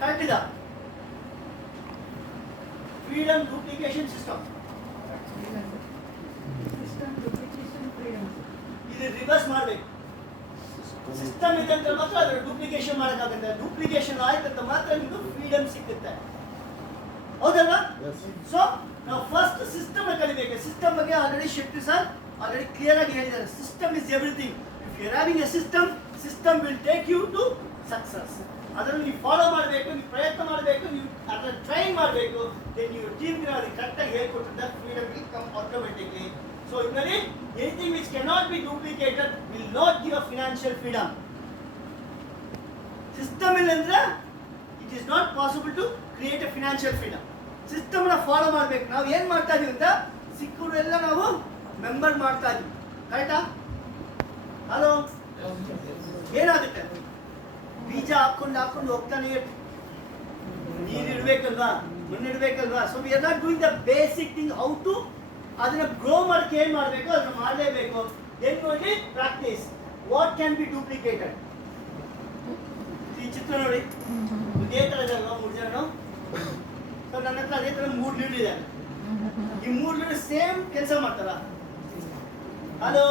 Correct ಇದೆ. Freedom duplication system ಇದು reverse ಮಾಡಬೇಕು. ಸಿಸ್ಟಮ್ ಇದೆ ಅಂತ ಮಾತ್ರ ಅದರ ಡೂಪ್ಲಿಕೇಶನ್ ಮಾಡೋಕ್ಕಾಗುತ್ತೆ. ಡೂಪ್ಲಿಕೇಶನ್ ಆಯ್ತಂತ ಮಾತ್ರ ನಿಮಗೆ ಫ್ರೀಡಮ್ ಸಿಗುತ್ತೆ, ಹೌದಲ್ವಾ? ಸೊ ನಾವು ಫಸ್ಟ್ ಸಿಸ್ಟಮ್ ಕಲಿಬೇಕು. ಸಿಸ್ಟಮ್ ಬಗ್ಗೆ already Shetty sir already clear ಆಗಿ ಹೇಳಿದ್ದಾರೆ. System is everything. If you are having a system, system will take you to success. ಅದನ್ನು ನೀವು ಫಾಲೋ ಮಾಡಬೇಕು, ನೀವು ಪ್ರಯತ್ನ ಮಾಡಬೇಕು, ನೀವು ಅದನ್ನು ಟ್ರೈನ್ ಮಾಡಬೇಕು. ದೆನ್ ನೀವು ಟೀಮ್ಗೆ ಅದಕ್ಕೆ ಕರೆಕ್ಟಾಗಿ ಹೇಳ್ಕೊಟ್ಟಿದ್ದ freedom will come automatically. So ಇದರಲ್ಲಿ anything which cannot be duplicated will not give a financial freedom. System ಇಲ್ಲ ಅಂದ್ರೆ it is not possible to create a financial freedom. ಸಿಸ್ಟಮ್ನ ಫಾಲೋ ಮಾಡಬೇಕು. ನಾವು ಏನು ಮಾಡ್ತಾ ಇದೀವಿ ಅಂತ ಸಿಕ್ಕೂರೆಲ್ಲ ನಾವು ಮೆಂಬರ್ ಮಾಡ್ತಾ ಇದೀವಿ, ಕರೆಕ್ಟಾ? ಹಲೋ, ಏನಾಗುತ್ತೆ? ಬೀಜ ಹಾಕೊಂಡು ಹೋಗ್ತಾನೆ ನೀರು ಇಡಬೇಕಲ್ವಾ, ಮಣ್ಣು ಇಡಬೇಕಲ್ವಾ. So we are not doing the basic thing. How to ಅದನ್ನ ಗ್ರೋ ಮಾಡಕ್ಕೆ ಏನು ಮಾಡಬೇಕು ಅದನ್ನ ಮಾಡಲೇಬೇಕು. Then only practice. What can be duplicated? ಈ ಚಿತ್ರ ನೋಡಿ, ಇದೇ ಥರ ಇದೆ ಅಲ್ವಾ? 3 ಜನ. ಸೊ ನನ್ನ ಹತ್ರ ಅದೇ ಥರ 3 ಲೀಡರ್ ಇದೆ. ಈ 3 ಲೀಡರ್ ಸೇಮ್ ಕೆಲಸ ಮಾಡ್ತಾರ? ಹಲೋ,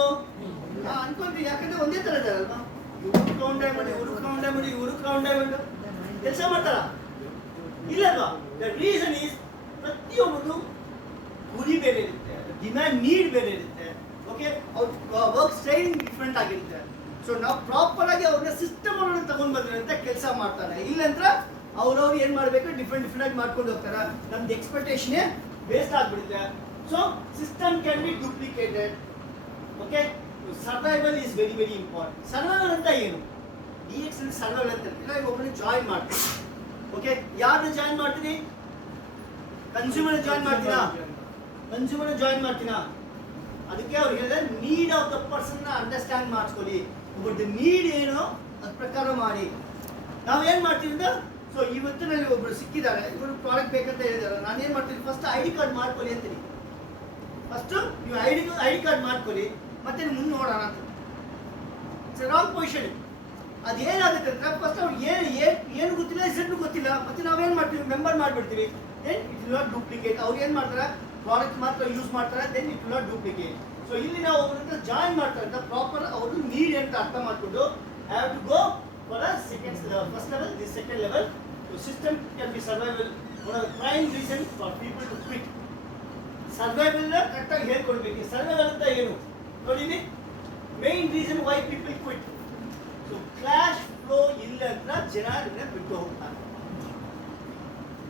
ಅನ್ಕೊಂತೀವಿ. ಯಾಕಂದ್ರೆ ಒಂದೇ ಥರ ಇದೆ ಅಲ್ವಾ? ಇವರು ಕ್ರೌನ್ ಡೈಮಂಡ್, ಇವರು ಕ್ರೌನ್ ಡೈಮಂಡ್ ಕೆಲಸ ಮಾಡ್ತಾರ? ಇಲ್ಲಲ್ವಾ? ದ ರೀಸನ್ ಈಸ್ ಪ್ರತಿಯೊಬ್ಬರು ಗುರಿ ಬೇರೆ ಇರುತ್ತೆ, ಡಿಮ್ಯಾಂಡ್ ನೀಡ್ ಬೇರೆ ಇರುತ್ತೆ. ಓಕೆ, ಅವ್ರ ವರ್ಕ್ ಸ್ಟೈಲ್ ಡಿಫ್ರೆಂಟ್ ಆಗಿರುತ್ತೆ. ಸೊ ನಾವು ಪ್ರಾಪರ್ ಆಗಿ ಅವ್ರನ್ನ ಸಿಸ್ಟಮ್ ಅನ್ನು ತಗೊಂಡ್ ಬಂದ್ರೆ ಅಂತ ಕೆಲಸ ಮಾಡ್ತಾರೆ. ಇಲ್ಲಂದ್ರೆ ಅವ್ರವ್ರು ಏನ್ ಮಾಡ್ಬೇಕು, ಡಿಫ್ರೆಂಟ್ ಆಗಿ ಮಾಡ್ಕೊಂಡು ಹೋಗ್ತಾರೆ. ನಮ್ದು ಎಕ್ಸ್ಪೆಕ್ಟೇಷನ್ ವೇಸ್ಟ್ ಆಗ್ಬಿಡುತ್ತೆ. So system can be duplicated. Okay, survival is very very important. Survival ಅಂತ ಏನು? DX ಅಲ್ಲಿ ಸರ್ವೈವಲ್ ಅಂತ ಇಲ್ಲ. ಈಗ ಒಬ್ಬರನ್ನ ಜಾಯಿನ್ ಮಾಡ್ತೀವಿ. ಓಕೆ, ಯಾರನ್ನ ಜಾಯಿನ್ ಮಾಡ್ತೀನಿ? ಕನ್ಸ್ಯೂಮರ್ ಜಾಯಿನ್ ಮಾಡ್ತೀರಾ? ಜಾಯಿನ್ ಮಾಡ್ತೀರಾ? ಅದಕ್ಕೆ ಅವ್ರು ಹೇಳಿದ್ರೆ need of the person understand ಮಾಡ್ಕೊಳ್ಳಿ. ಒಬ್ಬರದ್ದು ನೀಡ್ ಏನು ಅದ್ರ ಪ್ರಕಾರ ಮಾಡಿ. ನಾವೇನ್ ಮಾಡ್ತೀವಿ ಅಂದ್ರೆ, ಸೊ ಇವತ್ತು ನನಗೆ ಒಬ್ರು ಸಿಕ್ಕಿದ್ದಾರೆ, ಇವರು ಪ್ರಾಡಕ್ಟ್ ಬೇಕಂತ ಹೇಳಿದಾರೆ. ನಾನೇನ್ ಮಾಡ್ತೀನಿ, ಫಸ್ಟ್ ID ಕಾರ್ಡ್ ಮಾಡ್ಕೊಳ್ಳಿ ಅಂತೀನಿ. ಫಸ್ಟ್ ನೀವು ಐಡಿ ಕಾರ್ಡ್ ಮಾಡ್ಕೊಳ್ಳಿ, ಮತ್ತೆ ಮುಂದೆ ನೋಡೋಣ ಅಂತ. It's wrong position. ಅದೇನಾಗುತ್ತೆ ಅಂದ್ರೆ, ಫಸ್ಟ್ ಅವ್ರಿಗೆ ಏನು ಗೊತ್ತಿಲ್ಲ, ಇಸೆಟ್ ಗೊತ್ತಿಲ್ಲ. ಮತ್ತೆ ನಾವೇನ್ ಮಾಡ್ತೀವಿ, ಮೆಂಬರ್ ಮಾಡ್ಬಿಡ್ತೀವಿ. Then it will not duplicate. ಅವ್ರು ಏನ್ ಮಾಡ್ತಾರೆ, ಪ್ರಾಡಕ್ಟ್ ಮಾತ್ರ ಯೂಸ್ ಮಾಡ್ತಾರೆ. Then it will not duplicate. So ಇಲ್ಲಿ ನಾವು ಅವ್ರನ್ನ ಜಾಯಿನ್ ಮಾಡ್ತಾರೆ ಅಂತ ಪ್ರಾಪರ್ ಅವರು ನೀಡ್ ಅಂತ ಅರ್ಥ ಮಾಡ್ಕೊಂಡು have to go for first level, this second level. System can be survival. One of the prime reason for people to quit. Survival ಕರೆಕ್ಟಾಗಿ ಹೇಳ್ಕೊಡ್ಬೇಕು. ಸರ್ವೈವಲ್ ಅಂತ ಏನು ನೋಡಿ, main reason why people quit. So cash flow ಇಲ್ಲ ಅಂತ ಜನ ಬಿಟ್ಟು ಹೋಗ್ತಾರೆ.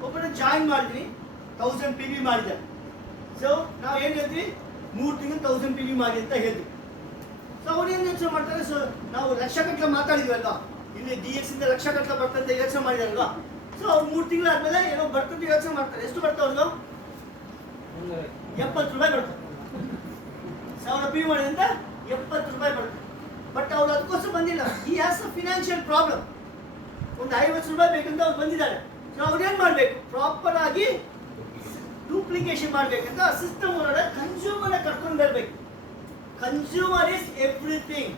ಒಬ್ಬರನ್ನ ಜಾಯಿನ್ ಮಾಡಿದ್ವಿ, 1000 PV ಮಾಡಿದ್ದಾರೆ. ಸೊ ನಾವು ಏನು ಹೇಳ್ತೀವಿ, 3 ತಿಂಗಳು 1000 PV ಮಾಡಿ ಅಂತ ಹೇಳ್ತೀವಿ. ಸೊ ಅವ್ರು ಏನು ಯೋಚನೆ ಮಾಡ್ತಾರೆ, ಸೊ ನಾವು ಲಕ್ಷಗಟ್ಟಲೆ ಮಾತಾಡಿದ್ವಲ್ವಾ, ಇಲ್ಲಿ DX ಇಂದ ಲಕ್ಷಗಟ್ಟಲೆ ಬರ್ತಂತ ಯೋಚನೆ ಮಾಡಿದಾರಲ್ವಾ. ಸೊ ಅವ್ರು 3 ತಿಂಗಳಾದ್ಮೇಲೆ ಏನೋ ಬರ್ತಂತ ಯೋಚನೆ ಮಾಡ್ತಾರೆ. ಎಷ್ಟು ಬರ್ತಾವ ಅವ್ರಿಗೆ? 70 ರೂಪಾಯಿ ಬರ್ತದೆ. 1000 PV ಮಾಡಿದಂತ 70 ರೂಪಾಯಿ ಬರ್ತದೆ. ಬಟ್ ಅವ್ರು ಅದಕ್ಕೋಸ್ಕರ ಬಂದಿಲ್ಲ. ಈ ಹ್ಯಾಸ್ ಅ ಫಿನಾನ್ಷಿಯಲ್ ಪ್ರಾಬ್ಲಮ್. ಒಂದು 50 ರೂಪಾಯಿ ಬೇಕಂತ ಅವ್ರು ಬಂದಿದ್ದಾರೆ. ಸೊ ಅವ್ರು ಏನು ಮಾಡಬೇಕು, ಪ್ರಾಪರ್ ಆಗಿ ಡೂಪ್ಲಿಕೇಶನ್ ಮಾಡಬೇಕಂತ ಸಿಸ್ಟಮ್ ಒಳಗಡೆ ಕನ್ಸ್ಯೂಮರ್ನ ಕರ್ಕೊಂಡು ಬರಬೇಕು. Consumer is everything.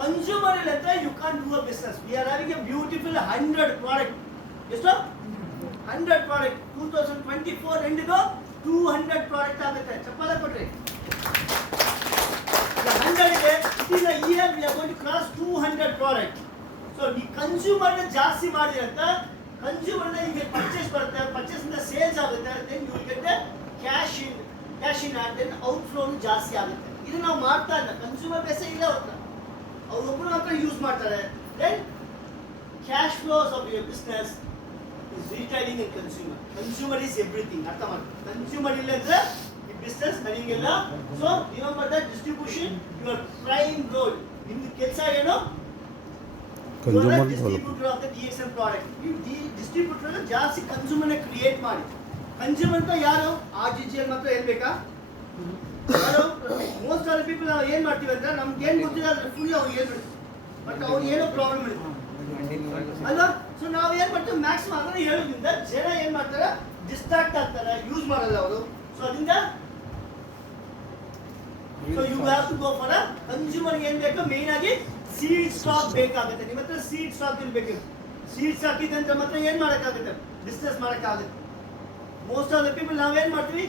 ಕನ್ಸ್ಯೂಮರ್ ಇಲ್ಲ ಅಂತ you can't do a business. We are having a beautiful 100 product. ಎಷ್ಟು? 100 ಪ್ರಾಡಕ್ಟ್. 2024 ಎಂಡಿಗೂ 200 ಪ್ರಾಡಕ್ಟ್ ಆಗುತ್ತೆ. ಚಪ್ಪಾಳೆ ಕೊಟ್ರಿ. 100 ಇದೆ. In a year we are going to cross 200 product. So ಈ ಕನ್ಸ್ಯೂಮರ್ನ ಜಾಸ್ತಿ ಮಾಡಿರಂತ ಕನ್ಸ್ಯೂಮರ್ನ ಈಗ ಪರ್ಚೇಸ್ ಬರುತ್ತೆ, ಪರ್ಚೇಸ್ ಇಂದ ಸೇಲ್ಸ್ ಆಗುತ್ತೆ. Then you will get the cash in and then outflow ಜಾಸ್ತಿ ಆಗುತ್ತೆ. ಇದು ನಾವು ಮಾಡ್ತಾ ಇಲ್ಲ. ಕನ್ಸ್ಯೂಮರ್ ಬೇಸೇ ಇಲ್ಲ ಅವ್ರ ಅವ್ರೊಬ್ಬರು ಮಾತ್ರ ಯೂಸ್ ಮಾಡ್ತಾರೆ. Then cash flows of your business is retailing and consumer. Consumer is everything. ಅರ್ಥ ಮಾಡಿ. ಕನ್ಸ್ಯೂಮರ್ ಇಲ್ಲ ಅಂದ್ರೆ ಈ ಬಿಸ್ನೆಸ್ ನಡೆಯಂಗಿಲ್ಲ. So remember that distribution your prime role. ನಿಮ್ದು ಕೆಲಸ ಏನು? Distributor of the DXN product. ನೀವು ಡಿಸ್ಟ್ರಿಬ್ಯೂಟರ್ ಜಾಸ್ತಿ ಕನ್ಸ್ಯೂಮರ್ನ ಕ್ರಿಯೇಟ್ ಮಾಡಿ. ಕನ್ಸ್ಯೂಮರ್ ಅಂತ ಯಾರು? RGGL ಮಾತ್ರ ಹೇಳ್ಬೇಕಾ? ಮೋಸ್ಟ್ ಆಫ್ ದ ಪೀಪಲ್ ನಾವು ಏನು ಮಾಡ್ತೀವಿ ಅಂತ ನಮ್ಗೆ ಏನು ಗೊತ್ತಿಲ್ಲ ಅಂದ್ರೆ ಫುಲ್ ಅವ್ರಿಗೆ ಹೇಳ್ಬಿಡ್ತೀವಿ. ಬಟ್ ಅವ್ರಿಗೆ ಏನೋ ಪ್ರಾಬ್ಲಮ್ ಇರುತ್ತೆ ಅಲ್ವಾ? ಸೊ ನಾವು ಏನು ಮಾಡ್ತೀವಿ, ಮ್ಯಾಕ್ಸಿಮಮ್ ಅದನ್ನ ಹೇಳೋದ್ರಿಂದ ಜನ ಏನು ಮಾಡ್ತಾರೆ, ಡಿಸ್ಟ್ರಾಕ್ಟ್ ಆಗ್ತಾರೆ, ಯೂಸ್ ಮಾಡಲ್ಲ ಅವರು. ಸೊ ಅದರಿಂದ so you have to go for ಕನ್ಸ್ಯೂಮರ್ಗೆ ಏನು ಬೇಕು, ಮೇನ್ ಆಗಿ ಸೀಡ್ ಸ್ಟಾಕ್ ಬೇಕಾಗುತ್ತೆ. ನಿಮ್ಮ ಹತ್ರ ಸೀಡ್ ಸ್ಟಾಕ್ ಇರಬೇಕು. ಸೀಡ್ಸ್ ಹಾಕಿದಂತ ಮಾತ್ರ ಏನು ಮಾಡೋಕ್ಕಾಗುತ್ತೆ, ಬಿಸ್ನೆಸ್ ಮಾಡೋಕ್ಕಾಗುತ್ತೆ. ಮೋಸ್ಟ್ ಆಫ್ ದ ಪೀಪಲ್ ನಾವೇನು ಮಾಡ್ತೀವಿ,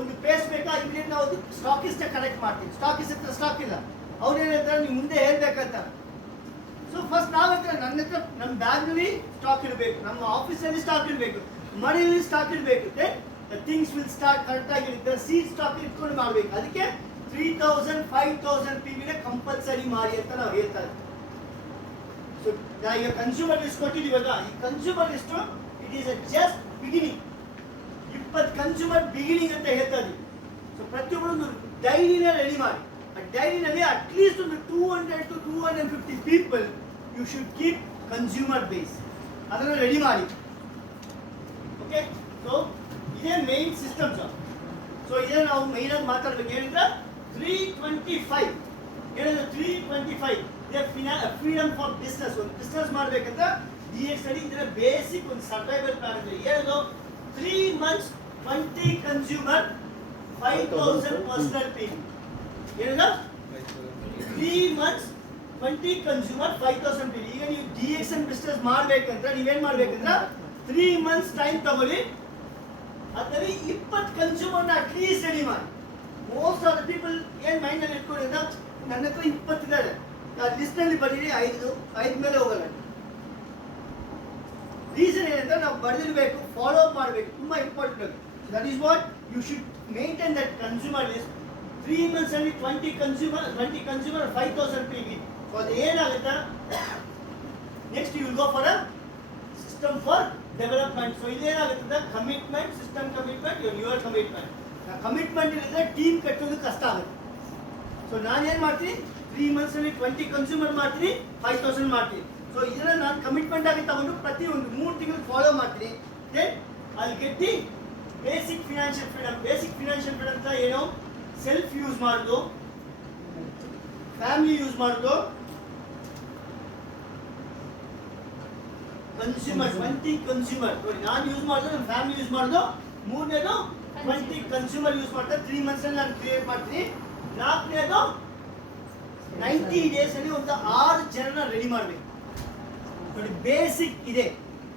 ಒಂದು ಪೇಸ್ ಬೇಕಾ ಇಮಿಡಿಯೇಟ್ ನಾವು ಸ್ಟಾಕಿಸ್ಟ್ ಕನೆಕ್ಟ್ ಮಾಡ್ತೀವಿ. ಸ್ಟಾಕಿಸ್ಟ್ ಹತ್ರ ಸ್ಟಾಕ್ ಇಲ್ಲ, ಅವ್ರು ಏನು ಹೇಳ್ತಾರೆ ನೀವು ಮುಂದೆ ಹೇಳ್ಬೇಕಂತ. ಸೊ ಫಸ್ಟ್ ನಾವು ಹೇಳ್ತಾರೆ ನನ್ನ ಹತ್ರ ನಮ್ಮ ಬ್ಯಾಗ್ನಲ್ಲಿ ಸ್ಟಾಕ್ ಇರಬೇಕು, ನಮ್ಮ ಆಫೀಸಲ್ಲಿ ಸ್ಟಾಕ್ ಇರಬೇಕು, ಮನೆಯಲ್ಲಿ ಸ್ಟಾಕ್ ಇರಬೇಕು. ಥಿಂಗ್ಸ್ ವಿಲ್ ಸ್ಟಾರ್ಟ್ ಕರೆಕ್ಟಾಗಿರುತ್ತೆ. ಸೀಡ್ ಸ್ಟಾಕ್ ಇಟ್ಕೊಂಡು ಮಾಡಬೇಕು. ಅದಕ್ಕೆ 3000 5000 PVನ ಕಂಪಲ್ಸರಿ ಮಾಡಿ ಅಂತ ನಾವು ಹೇಳ್ತಾ ಇದ್ದೀವಿ. ಸೊ ಈಗ ಕನ್ಸ್ಯೂಮರ್ ಲಿಸ್ಟ್ ಕೊಟ್ಟಿದ್ದೀವಲ್ಲ, ಈ consumer list it is a just beginning. 20 consumer beginning ಅಂತ ಹೇಳ್ತಾ ಇದ್ದೀವಿ. ಸೊ ಪ್ರತಿಯೊಬ್ಬರೊಂದು ಡೈರಿನ ರೆಡಿ ಮಾಡಿ. ಆ ಡೈರಿನಲ್ಲಿ ಅಟ್ಲೀಸ್ಟ್ ಒಂದು 200 to 250 people you should keep consumer base, ಅದನ್ನು ರೆಡಿ ಮಾಡಿ. ಓಕೆ, ಸೊ ಇದೇ ಮೇನ್ ಸಿಸ್ಟಮ್ಸ್. ಸೊ ಇದೇ ನಾವು ಮೈನ್ ಆಗಿ ಮಾತಾಡ್ಬೇಕು. ಏನಿದ್ರೆ 325 ಹೇಳಿದ್ರೆ 325 ಇದೇ ಫ್ರೀಡಮ್ ಫಾರ್ ಬಿಸ್ನೆಸ್. ಒಂದು ಬಿಸ್ನೆಸ್ ಮಾಡಬೇಕಂತ DX ಅಲ್ಲಿ ಇದರ ಬೇಸಿಕ್ ಒಂದು ಸರ್ವೈವಲ್ ಪ್ಲಾನ್ ಇದೆ. ಏನದು 3 months 20 ಕನ್ಸ್ಯೂಮರ್ 5000 ಪರ್ಸನಲ್ PV. ಏನದು 3 months 20 ಕನ್ಸ್ಯೂಮರ್ 5000 PV. ಈಗ ನೀವು DX ಬಿಸ್ನೆಸ್ ಮಾಡಬೇಕಂತ ನೀವೇನು ಮಾಡಬೇಕಂದ್ರೆ 3 months ಟೈಮ್ ತಗೊಳ್ಳಿ. ಅದರಲ್ಲಿ 20 ಕನ್ಸ್ಯೂಮರ್ನ ಅಟ್ಲೀಸ್ಟ್ ರೆಡಿ ಮಾಡಿ. ಮೋಸ್ಟ್ ಆಫ್ ದ ಪೀಪಲ್ ಏನು ಮೈಂಡಲ್ಲಿ ಇಟ್ಕೊಂಡಿದ್ದ ನನ್ನ ಹತ್ರ 20 ಇದ್ದಾರೆ, ಲಿಸ್ಟ್ನಲ್ಲಿ ಬರೀರಿ 5 ಮೇಲೆ ಹೋಗಲ್ಲ. ರೀಸನ್ ಏನಂದ್ರೆ ನಾವು ಬರೆದಿರಬೇಕು, ಫಾಲೋ ಅಪ್ ಮಾಡಬೇಕು, ತುಂಬ important. That is what you should maintain that consumer list. 3 months ಅಲ್ಲಿ 20 ಕನ್ಸ್ಯೂಮರ್ 5000 PV. ಸೊ ಅದು ಏನಾಗುತ್ತೆ, next you will go for a system for development. So ಇದೇನಾಗುತ್ತೆ, commitment, system commitment, your commitment. Commitment ಇಲ್ಲದ್ರೆ team ಕಟ್ಟೋದು ಕಷ್ಟ ಆಗುತ್ತೆ. So ನಾನೇನು ಮಾಡ್ತೀನಿ, 3 months ಅಲ್ಲಿ 20 ಕನ್ಸ್ಯೂಮರ್ ಮಾಡ್ತೀನಿ, 5000 ಮಾಡ್ತೀನಿ. ಸೊ ಇದನ್ನ ನಾನು ಕಮಿಟ್ಮೆಂಟ್ ಆಗಿ ತಗೊಂಡು ಪ್ರತಿ ಒಂದು 3 ತಿಂಗಳು ಫಾಲೋ ಮಾಡ್ತೀನಿ. Then I get the basic financial freedom. Basic financial freedom ಅಂತ ಏನು, ಸೆಲ್ಫ್ ಯೂಸ್ ಮಾಡೋದು, ಫ್ಯಾಮಿಲಿ ಯೂಸ್ ಮಾಡೋದು, ಕನ್ಸ್ಯೂಮರ್ 20 ಕನ್ಸ್ಯೂಮರ್ ನೋಡಿ ನಾನು ಯೂಸ್ ಮಾಡೋದು, ನನ್ನ ಫ್ಯಾಮಿಲಿ ಯೂಸ್ ಮಾಡೋದು. ಮೂರನೇದು 20 ಕನ್ಸ್ಯೂಮರ್ ಯೂಸ್ ಮಾಡ್ತಾರೆ. 3 months ಅಲ್ಲಿ ನಾನು ಕ್ರಿಯೇಟ್ ಮಾಡ್ತೀನಿ. ನಾಲ್ಕನೇದು 90 days ಅಲ್ಲಿ ಒಂದು 6 ಜನನ ರೆಡಿ ಮಾಡಬೇಕು. ನೋಡಿ ಬೇಸಿಕ್ ಇದೆ.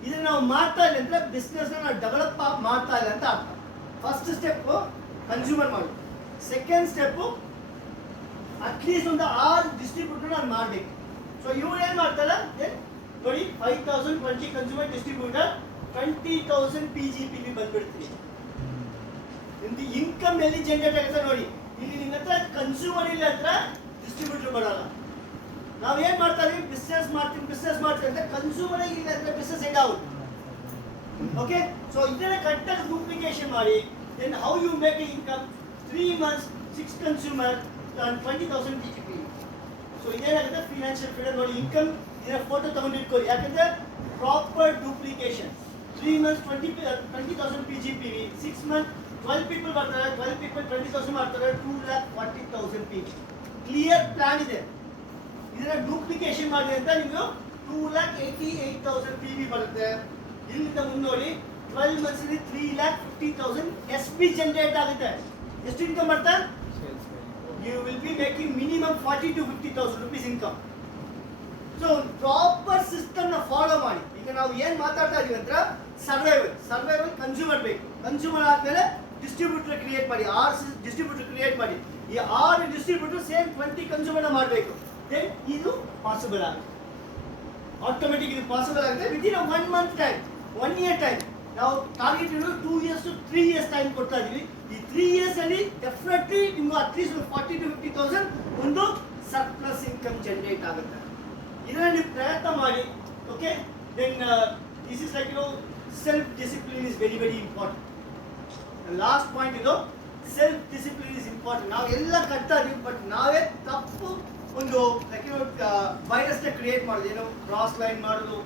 ಇದನ್ನ ನಾವು ಮಾಡ್ತಾ ಇಲ್ಲ ಅಂದ್ರೆ ಬಿಸ್ನೆಸ್ ನಾವು ಡೆವಲಪ್ ಮಾಡ್ತಾ ಇಲ್ಲ ಅಂತ ಅರ್ಥ. ಫಸ್ಟ್ ಸ್ಟೆಪ್ ಕನ್ಸ್ಯೂಮರ್ ಮಾಡೋದು. ಸೆಕೆಂಡ್ ಸ್ಟೆಪ್ ಅಟ್ಲೀಸ್ಟ್ ಒಂದು 6 ಡಿಸ್ಟ್ರಿಬ್ಯೂಟರ್ ನಾನು ಮಾಡಬೇಕು. ಸೊ ಇವ್ರು ಏನು ಮಾಡ್ತಾರೆ ನೋಡಿ, 5000 20 ಕನ್ಸ್ಯೂಮರ್ ಡಿಸ್ಟ್ರಿಬ್ಯೂಟರ್ 20,000 PGPV ಬಂದ್ಬಿಡ್ತೀವಿ. ನಿಮ್ದು ಇನ್ಕಮ್ ಎಲ್ಲಿ ಜನರೇಟ್ ಆಗುತ್ತೆ ನೋಡಿ. ಇಲ್ಲಿ ನಿಮ್ಮ ಹತ್ರ ಕನ್ಸ್ಯೂಮರ್ ಇಲ್ಲ ಹತ್ರ ಡಿಸ್ಟ್ರಿಬ್ಯೂಟರ್ ಬರೋಲ್ಲ. ನಾವೇನು ಮಾಡ್ತಾ ಇದೀವಿ, ಬಿಸ್ನೆಸ್ ಮಾಡ್ತೀವಿ ಅಂತ ಕನ್ಸ್ಯೂಮರೇ ಇಲ್ಲ ಅಂದ್ರೆ ಬಿಸ್ನೆಸ್ ಹೆಂಗಾಗುತ್ತೆ. ಓಕೆ, ಸೊ ಇದನ್ನ ಕರೆಕ್ಟಾಗಿ ಡೂಪ್ಲಿಕೇಶನ್ ಮಾಡಿ. Then how you make a income 3 months 6 consumer 20,000 PGPV. So ಇದೇನಾಗುತ್ತೆ ಫಿನಾನ್ಷಿಯಲ್ ಫ್ರೀಡಮ್. ನೋಡಿ ಇನ್ಕಮ್ ಇದರ ಫೋಟೋ ತಗೊಂಡು ಇಟ್ಕೊಳ್ಳಿ, ಯಾಕಂದ್ರೆ proper duplication. 3 months 20,000 PGPV, 6 months 12 people ಬರ್ತಾರೆ, 12 people 20,000 ಮಾಡ್ತಾರೆ, 2,40,000 PV. ಕ್ಲಿಯರ್ ಪ್ಲಾನ್ ಇದೆ. ಇದನ್ನ ಡೂಪ್ಲಿಕೇಶನ್ ಮಾಡಿ ಅಂತ ನಿಮಗೆ 2,88,000 PV ಬರುತ್ತೆ. ಇಲ್ಲಿಂದ ಮುಂದೆ ನೋಡಿ 12 months 3,50,000 SP ಜನರೇಟ್ ಆಗುತ್ತೆ. ಎಷ್ಟು ಇನ್ಕಮ್ ಬರ್ತಾ, you will be making minimum 40 to 50,000 rupees income. So proper system ನ ಫಾಲೋ ಮಾಡಿ. ಈಗ ನಾವು ಏನ್ ಮಾತಾಡ್ತಾ ಇದೀವಿ ಅಂದ್ರೆ ಸರ್ವೈವಲ್ ಕನ್ಸ್ಯೂಮರ್ ಬೇಕು. ಕನ್ಸ್ಯೂಮರ್ ಆದ್ಮೇಲೆ ಡಿಸ್ಟ್ರಿಬ್ಯೂಟರ್ ಕ್ರಿಯೇಟ್ ಮಾಡಿ, 6 ಡಿಸ್ಟ್ರಿಬ್ಯೂಟರ್ ಕ್ರಿಯೇಟ್ ಮಾಡಿ. ಈ 6 ಡಿಸ್ಟ್ರಿಬ್ಯೂಟರ್ ಸೇಮ್ 20 ಕನ್ಸ್ಯೂಮರ್ ಮಾಡಬೇಕು. ದೆನ್ ಇದು ಪಾಸಿಬಲ್ ಆಗುತ್ತೆ, ಆಟೋಮೆಟಿಕ್ ಇದು ಪಾಸಿಬಲ್ ಆಗುತ್ತೆ. Within 1 month time, 1 year time. ನಾವು ಟಾರ್ಗೆಟ್ ಇರೋದು 2 years to 3 years ಟೈಮ್ ಕೊಡ್ತಾ ಇದೀವಿ. ಈ 3 years ಅಲ್ಲಿ ಡೆಫಿನೆಟ್ಲಿ ನಿಮ್ಗೆ ಅಟ್ಲೀಸ್ಟ್ 40 to 50,000 ಒಂದು ಸರ್ಪ್ಲಸ್ ಇನ್ಕಮ್ ಜನರೇಟ್ ಆಗುತ್ತೆ. ಇದನ್ನ ನೀವು ಪ್ರಯತ್ನ ಮಾಡಿ. Okay, then this is like self discipline is very very important. Last point ಇದು, ಸೆಲ್ಫ್ ಡಿಸಿಪ್ಲಿನ್ ಇಸ್ ಇಂಪಾರ್ಟೆಂಟ್. ನಾವು ಎಲ್ಲ ಕಟ್ತಾ ಇದೀವಿ, ಬಟ್ ನಾವೇ ತಪ್ಪು ಒಂದು ವೈರಸ್ನ ಕ್ರಿಯೇಟ್ ಮಾಡೋದು. ಏನು ಕ್ರಾಸ್ ಲೈನ್ ಮಾಡೋದು,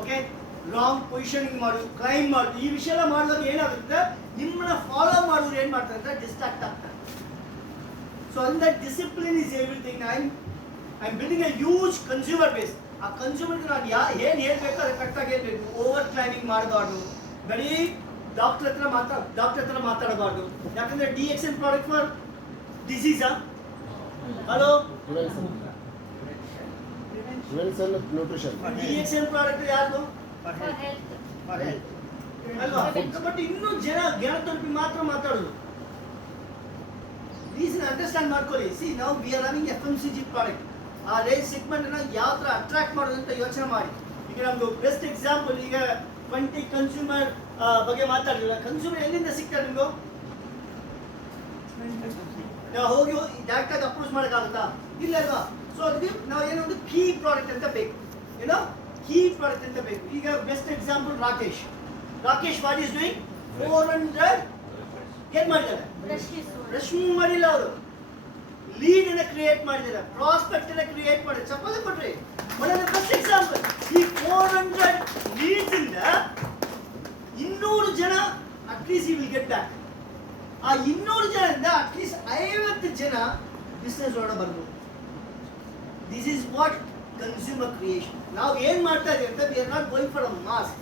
ಓಕೆ, ರಾಂಗ್ ಪೊಸಿಷನಿಂಗ್ ಮಾಡೋದು, ಕ್ಲೈಮ್ ಮಾಡೋದು. ಈ ವಿಷಯ ಎಲ್ಲ ಮಾಡಿದಾಗ ಏನಾಗುತ್ತೆ, ನಿಮ್ಮನ್ನ ಫಾಲೋ ಮಾಡೋರು ಏನು ಮಾಡ್ತಾರೆ ಅಂದರೆ ಡಿಸ್ಟ್ರಾಕ್ಟ್ ಆಗ್ತಾರೆ. ಸೊ ಅಂದ discipline is everything. I am building A huge consumer base. ಆ ಕನ್ಸ್ಯೂಮರ್ಗೆ ನಾನು ಏನು ಹೇಳ್ಬೇಕು ಅದು ಕರೆಕ್ಟಾಗಿ ಹೇಳ್ಬೇಕು. ಓವರ್ ಪ್ಲಾನಿಂಗ್ ಮಾಡಬಾರ್ದು, ಬರೀ ಡಾಕ್ಟರ್ ಹತ್ರ ಮಾತಾಡಬಾರ್ದು. ಯಾಕಂದ್ರೆ DXN ಪ್ರಾಡಕ್ಟ್ ಫಾರ್ ಡಿಸೀಸಾ, ಹಲೋ ಮೆನ್ಸ್ ಅಂಡ್ ನ್ಯೂಟ್ರಿಷನ್. DXN ಪ್ರಾಡಕ್ಟ್ ಯಾರ್ದು? For health. ಅಲ್ವಾ? ಬಟ್ ಇನ್ನೂ ಜನ ಜ್ಞಾನತಲುಪಿ ಮಾತ್ರ ಮಾತಾಡೋದು. ರೀಸನ್ ಅಂಡರ್ಸ್ಟ್ಯಾಂಡ್ ಮಾಡ್ಕೊಳ್ಳಿ. ಸಿ ನಾವು we are running FMCG product. ಆ ರೇಂಜ್ ಸೆಗ್ಮೆಂಟ್ ಅನ್ನ ಯಾವ ತರ ಅಟ್ರಾಕ್ಟ್ ಮಾಡೋದು ಅಂತ ಯೋಚನೆ ಮಾಡಿ. ಈಗ ನಮ್ದು ಬೆಸ್ಟ್ ಎಕ್ಸಾಂಪಲ್ ಈಗ 20 ಕನ್ಸ್ಯೂಮರ್ ಬಗ್ಗೆ ಮಾತಾಡಿಲ್ಲ. ಕನ್ಸ್ಯೂಮರ್ ಎಲ್ಲಿಂದ ಸಿಗ್ತಾರೆ ನಿಮ್ಗೆ? ನಾವು ಹೋಗಿ ಡೈರೆಕ್ಟ್ ಆಗಿ ಅಪ್ರೋಚ್ ಮಾಡೋಕ್ಕಾಗುತ್ತಾ? ಇಲ್ಲ ಅಲ್ವಾ? ಸೊ ಅದಕ್ಕೆ ನಾವು ಏನೋ ಒಂದು ಕೀ ಪ್ರಾಡಕ್ಟ್ ಅಂತ ಬೇಕು. ಏನೋ ಕೀ ಪ್ರಾಡಕ್ಟ್ ಅಂತ ಬೇಕು. ಈಗ best example Rakesh what is doing 400 ಏನ್ ಮಾಡಿದ್ದಾರೆ? ರಶ್ಮಿ ಮಾಡಿಲ್ಲ, ಅವರು ಲೀಡ್ ಅನ್ನ ಕ್ರಿಯೇಟ್ ಮಾಡಿದ್ದಾರೆ, ಪ್ರಾಸ್ಪೆಕ್ಟ್ ಅನ್ನ ಕ್ರಿಯೇಟ್ ಮಾಡಿದ್ದಾರೆ. ಚಪ್ಪಲಿ ಕೊಟ್ರಿ. One of the best example. ಈ 400 ಲೀಡ್ಸ್ ಇಂದ 200 ಜನ at least you will get back. ಆ 200 ಜನರಿಂದ ಅಟ್ಲೀಸ್ಟ್ 50 ಜನ ಬಿಸ್ನೆಸ್ ಒಳಗಡೆ ಬರ್ಬೋದು. This is what consumer creation. ನಾವು ಏನ್ ಮಾಡ್ತಾ ಇದೀವಿ ಅಂತ we are not going for a mass.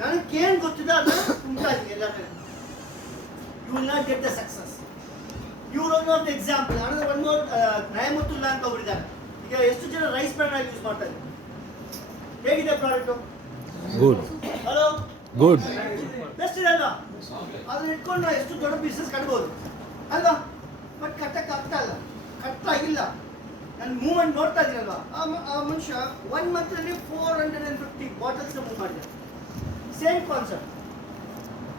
ನನಗೆ ಏನ್ ಗೊತ್ತಿದೆ ಅದನ್ನ ತುಂಬ್ತಾ ಇದೀನಿ ಎಲ್ಲರೂ. You will not get the success. You don't know the example. Another one more ನಯಮತುಲ್ಲಾ ಅಂತ ಒಬ್ಬರಿದ್ದಾರೆ. ಈಗ ಎಷ್ಟು ಜನ ರೈಸ್ ಬ್ರ್ಯಾಂಡ್ ಆಗಿ ಯೂಸ್ ಮಾಡ್ತಾ ಇದ್ದಾರೆ? ಹೇಗಿದೆ product? Good. Hello, good. Best ಇದೆ ಅಲ್ವಾ? ಅದನ್ನ ಇಟ್ಕೊಂಡು ನಾವು ಎಷ್ಟು ದೊಡ್ಡ ಬಿಸ್ನೆಸ್ ಕಟ್ಬೋದು ಅಲ್ವಾ? ಬಟ್ ಕಟ್ಟಕ್ಕೆ ಆಗ್ತಾ ಇಲ್ಲ, ಕಟ್ಟಾಗಿಲ್ಲ. ನಾನು ಮೂವ್ಮೆಂಟ್ ನೋಡ್ತಾ ಇದ್ದೀನಲ್ವಾ? ಆ ಮನುಷ್ಯ 1 ಮಂತ್ನಲ್ಲಿ 450 ಬಾಟಲ್ಸ್ ಮೂವ್ ಮಾಡಿದ್ದಾರೆ. Same concept.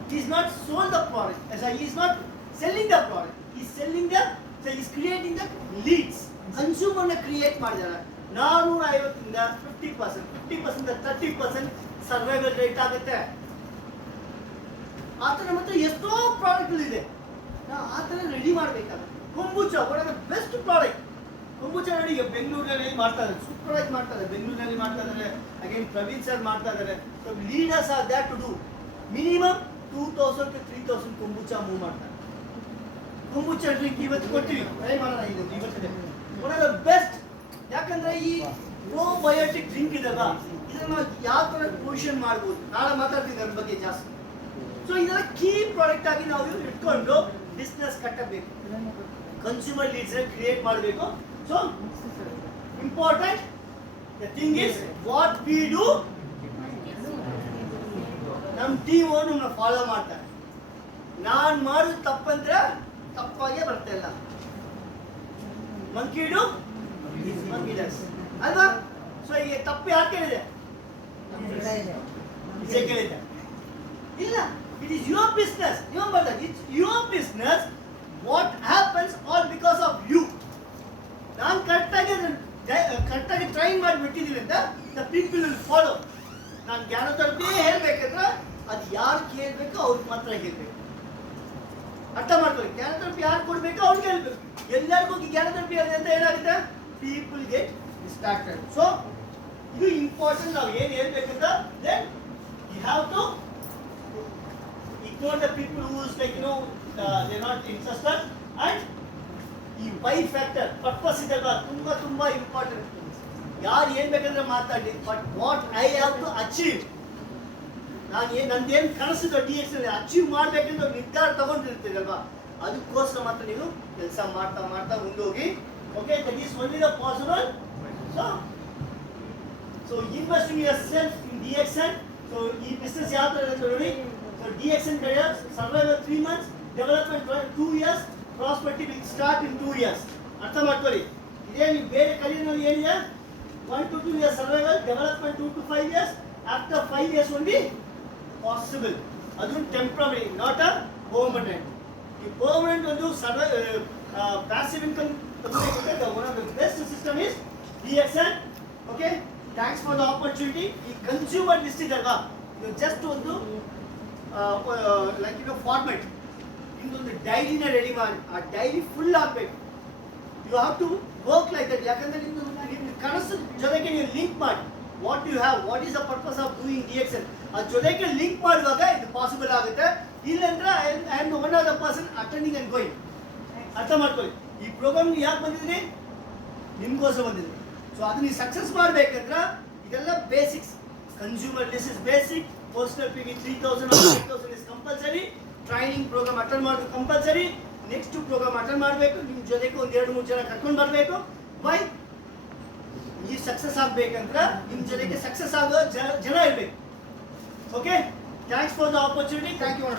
He is not sold the product. He is not selling the product. He is selling the, so he is creating the leads. Consumer na create ಮಾಡಿದ್ದಾರೆ. 450 ಇಂದ 50%, 50% ಇಂದ 30% ಸರ್ವೈವಲ್ ರೇಟ್ ಆಗುತ್ತೆ. ಆ ಥರ ಮತ್ತೆ ಎಷ್ಟೋ ಪ್ರಾಡಕ್ಟ್ಗಳಿದೆ. ನಾವು ಆ ಥರ ರೆಡಿ ಮಾಡಬೇಕಾಗುತ್ತೆ. Kombucha one of the best product. Kombucha ನೋಡಿ ಈಗ ಬೆಂಗಳೂರಲ್ಲಿ ಮಾಡ್ತಾ ಇದ್ದಾರೆ, ಸೂಪರ್ ಆಗಿ ಮಾಡ್ತಾ ಇದ್ದಾರೆ. ಬೆಂಗಳೂರಲ್ಲಿ ಮಾಡ್ತಾ ಇದ್ದಾರೆ, ಅಗೇನ್ ಪ್ರವೀಣ್ ಸರ್ ಮಾಡ್ತಾ ಇದ್ದಾರೆ. So leaders are that to do minimum 2000 to 3000 kombucha move ಮಾಡ್ತಾರೆ. ಕೊಂಬುಚ ಡ್ರಿಂಕ್ ಇವತ್ತು ಕೊಡ್ತೀವಿ, ಟ್ರೈ ಮಾಡೋಣ. ಇವತ್ತಿದೆ ಒನ್ ಆಫ್ ದ ಬೆಸ್ಟ್. ಯಾಕಂದ್ರೆ ಈ ಪ್ರೋಬಯೋಟಿಕ್ ಡ್ರಿಂಕ್ ಇದಲ್ಲ, ಇದನ್ನ ಯಾವ ತರ ಪೊಸಿಷನ್ ಮಾಡ್ಬೋದು, ನಾಳೆ ಮಾತಾಡ್ತೀನಿ ಅದ್ರ ಬಗ್ಗೆ ಜಾಸ್ತಿ. ಸೊ ಇದೆಲ್ಲ ಕೀ ಪ್ರಾಡಕ್ಟ್ ಆಗಿ ನಾವು ಇಟ್ಕೊಂಡು ಬಿಸ್ನೆಸ್ ಕಟ್ಟಬೇಕು, ಕನ್ಸ್ಯೂಮರ್ ಲೀಡ್ಸ್ ಕ್ರಿಯೇಟ್ ಮಾಡಬೇಕು. So important the thing is what we do. ನಮ್ಮ ಟೀಮ್ ನಮ್ಮನ್ನ ಫಾಲೋ ಮಾಡ್ತಾರೆ. ನಾನು ಮಾಡೋದು ತಪ್ಪಂದ್ರೆ ತಪ್ಪಾಗೆ ಬರ್ತಾ ಇಲ್ಲ. ಮಂಕಿ ಡು ಮಂಕಿ ಡಸ್ ಅಲ್ವಾ? ಸೊ ಈಗ ತಪ್ಪು ಯಾರು ಕೇಳಿದೆ? ಕೇಳಿದೆ ಇಲ್ಲ. It is your business. Remember that it's your business. What happens all because of you. ನಾನು ಕರೆಕ್ಟಾಗಿ ಟ್ರೈನ್ ಮಾಡಿಬಿಟ್ಟಿದ್ದೀನಿ ಅಂತ the people will follow. ನಾನು ಜ್ಞಾನತಲುಪಿ ಹೇಳ್ಬೇಕಂದ್ರೆ ಅದು ಯಾರು ಕೇಳಬೇಕು ಅವ್ರಿಗೆ ಮಾತ್ರ ಹೇಳ್ಬೇಕು. ಅರ್ಥ ಮಾಡ್ಕೊಳ್ಳಿ. ಜ್ಞಾನತಲುಪಿ ಯಾರು ಕೊಡ್ಬೇಕು ಅವ್ರಿಗೆ ಹೇಳ್ಬೇಕು. ಎಲ್ಲರಿಗೂ ಹೋಗಿ ಜ್ಞಾನತಲುಪಿ ಅಂತ ಏನಾಗುತ್ತೆ? People get distracted. ಸೊ ಇದು ಇಂಪಾರ್ಟೆಂಟ್. ನಾವು ಏನು ಹೇಳ್ಬೇಕಂತ then you have to ignore the people who is like they're not interested. And ಈ ವೈ ಫ್ಯಾಕ್ಟರ್ ಪರ್ಪಸ್ ಇದೆಲ್ಲ ತುಂಬಾ ಇಂಪಾರ್ಟೆಂಟ್. ಯಾರು ಏನ್ ಬೇಕಂದ್ರೆ ಮಾತಾಡಿ, but what I have to achieve. ನಂದೇನು ಕನಸಿದೆ DXN ಅಚೀವ್ ಮಾಡ್ಬೇಕಂತ ನಿರ್ಧಾರ ತಗೊಂಡಿರ್ತೀರಲ್ವಾ, ಅದಕ್ಕೋಸ್ಕರ ಮಾತ್ರ ನೀವು ಕೆಲಸ ಮಾಡ್ತಾ ಮುಂದೋಗಿ. Okay, that is only the possible. So investing yourself in DXN. So ಈ ಬಿಸ್ನೆಸ್ ಯಾವ ತರ ಅಂತ ನೋಡಿ. So DXN careers, survival 3 months, development 2 years, prosperity will start in 2 years. ಅರ್ಥ ಮಾಡ್ಕೊಳ್ಳಿ. ಇದೇ ನೀವು ಬೇರೆ ಕಲಿಯಲ್ಲಿ ಏನಿದೆ 1 to 2 years survival, development 2 to 5 years, after 5 years only possible. ಅದು temporary, not a permanent. ಈ permanent ಒಂದು passive income one of the best system is DXN. Okay, thanks for the opportunity. ಈ consumer list ಇದಲ್ವಾ, ಇದು just ಒಂದು like format. ಇನ್ನೊಂದು ಡೈರಿನ ready ಮಾಡಿ ಆ diary full ಆಗಬೇಕು. You have to work like that. ಯಾಕಂದ್ರೆ ನಿಮ್ಮ ಕನಸು ಜೊತೆಗೆ ನೀವು ಲಿಂಕ್ ಮಾಡಿ what you have, what is the purpose of doing DXN. ಆ ಜೊತೆಗೆ ಲಿಂಕ್ ಮಾಡುವಾಗ ಇದು ಪಾಸಿಬಲ್ ಆಗುತ್ತೆ. ಇಲ್ಲಂದ್ರೆ I am one of the person attending and going. ಅರ್ಥ ಮಾಡ್ಕೊಳ್ಳಿ. ಈ ಪ್ರೋಗ್ರಾಮ್ ಯಾಕೆ ಬಂದಿದ್ದೀನಿ? ನಿಮ್ಗೋಸ್ಕರ ಬಂದಿದ್ದೀನಿ. ಸೊ ಅದು ನೀವು ಸಕ್ಸಸ್ ಮಾಡಬೇಕಂದ್ರೆ ಇದೆಲ್ಲ basics. Consumer list is basic. Personal PV 3000 or 5000 is compulsory. Training program attend ಮಾಡೋದು compulsory. Next program attend ಮಾಡಬೇಕು. ನಿಮ್ಮ ಜೊತೆಗೆ ಒಂದು 2-3 ಜನ ಕರ್ಕೊಂಡು ಬರಬೇಕು. Why? ಈ ಸಕ್ಸಸ್ ಆಗ್ಬೇಕಂದ್ರೆ ನಿಮ್ಮ ಜನಕ್ಕೆ ಸಕ್ಸಸ್ ಆಗೋ ಜನ ಇರ್ಬೇಕು. Okay, thanks for the opportunity. Thank you.